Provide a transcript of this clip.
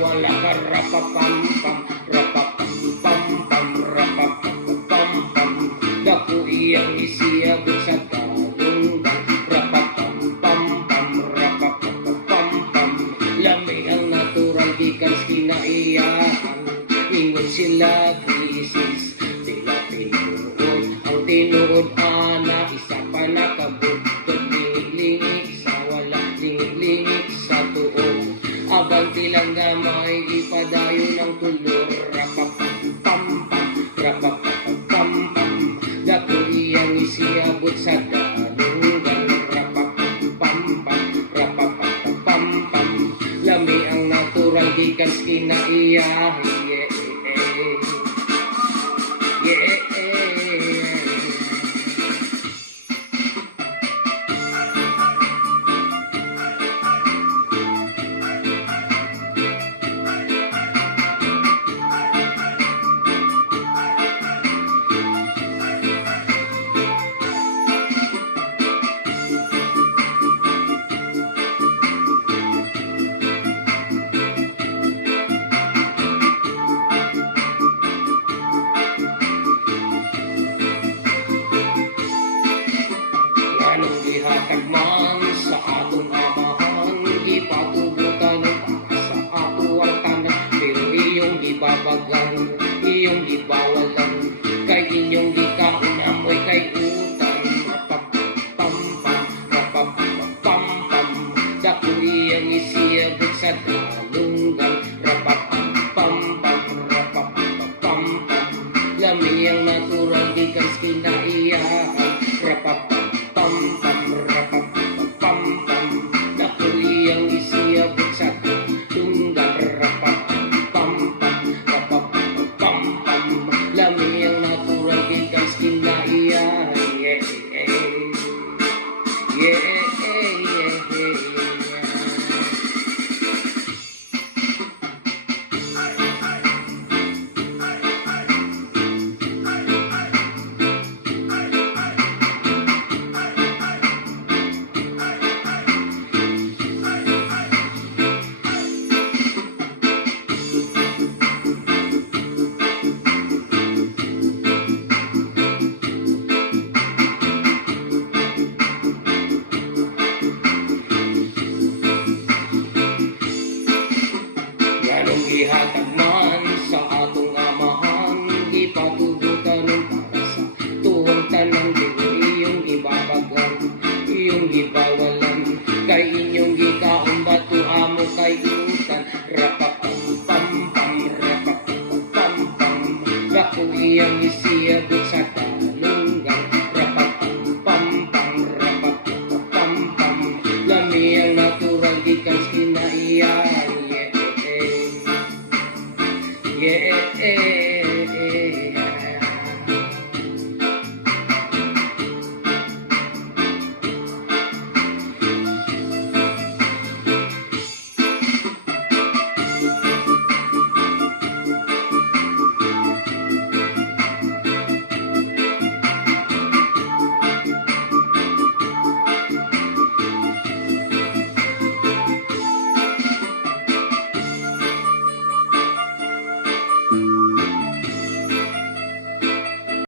wala ka rapapam pam rapapam pam pam rapapam pam pam dako iyang isiyabot sa talunggan rapapam pam pam rapapam pam pam lami ang natural gikan kinaiyahan ingon sila krisis sila tinuod ang tinuod ana isa pa nakabugtod lingi sa wala lingi sa tuo abang tilang gamay ipadayo ng tulor rapapam pam pam rapapam pam pam dako iyang isiabot sa dalungan rapapam pam pam rapapam pam pam lami ang natural gikan kinaiyahan ihatag man sa atong amahan ipatubutan para sa ato ang tanan pero iyong gibabagan iyong gibawalan kay inyong gikaon amoy kay utang rapapam pam rapapam pam pam dako iyang isiyabot sa dalunggan rapapam pam pam rapapam pam pam lami ang natural gikan kinaiyahan rapapam pam pam rapapam pam pam dako iyang isiyabot sa dalunggan rapapam pam pam rapapam pam pam lami ang natural gikan kinaiyahan ihatag man sa atong amahan di patubutan para sa tuwang tanang iyong ibabagan iyong ibawalan kay inyong gikaon bato amo kay utan rapapam pam pam rapapam pam pam dako iyang